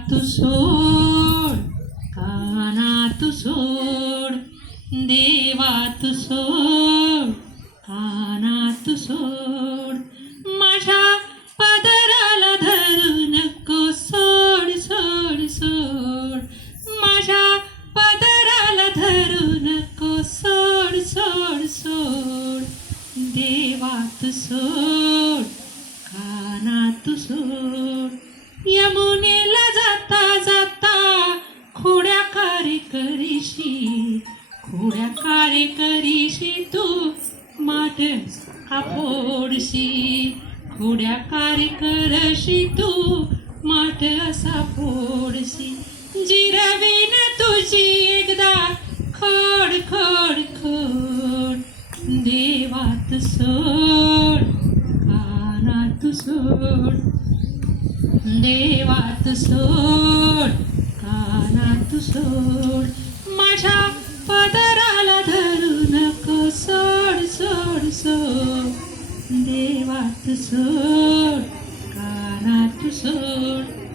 देवात सोड, कानात सोड, देवात सोड, कानात सोड. माझ्या पदराला धरू नको, सोड सोड सोड. माझ्या पदराला धरू नको, सोड सोड सोड. देवात सोड, कानात सोड. यमुनेला जाता जाता खोड्या कार्य करीशी, खोड्या कार्य करीशी तू माठ फोडशी. खोड्या कार्य करशी तू माठ असा फोडशी. जिरवीन तुझी एकदा खोड खोड खोड. देवात सोड, कानात सोड. देवात सोड, कानात सोड. माझ्या पदराला धरू नको, सोड सोड सोड. देवात सोड, कानात सोड.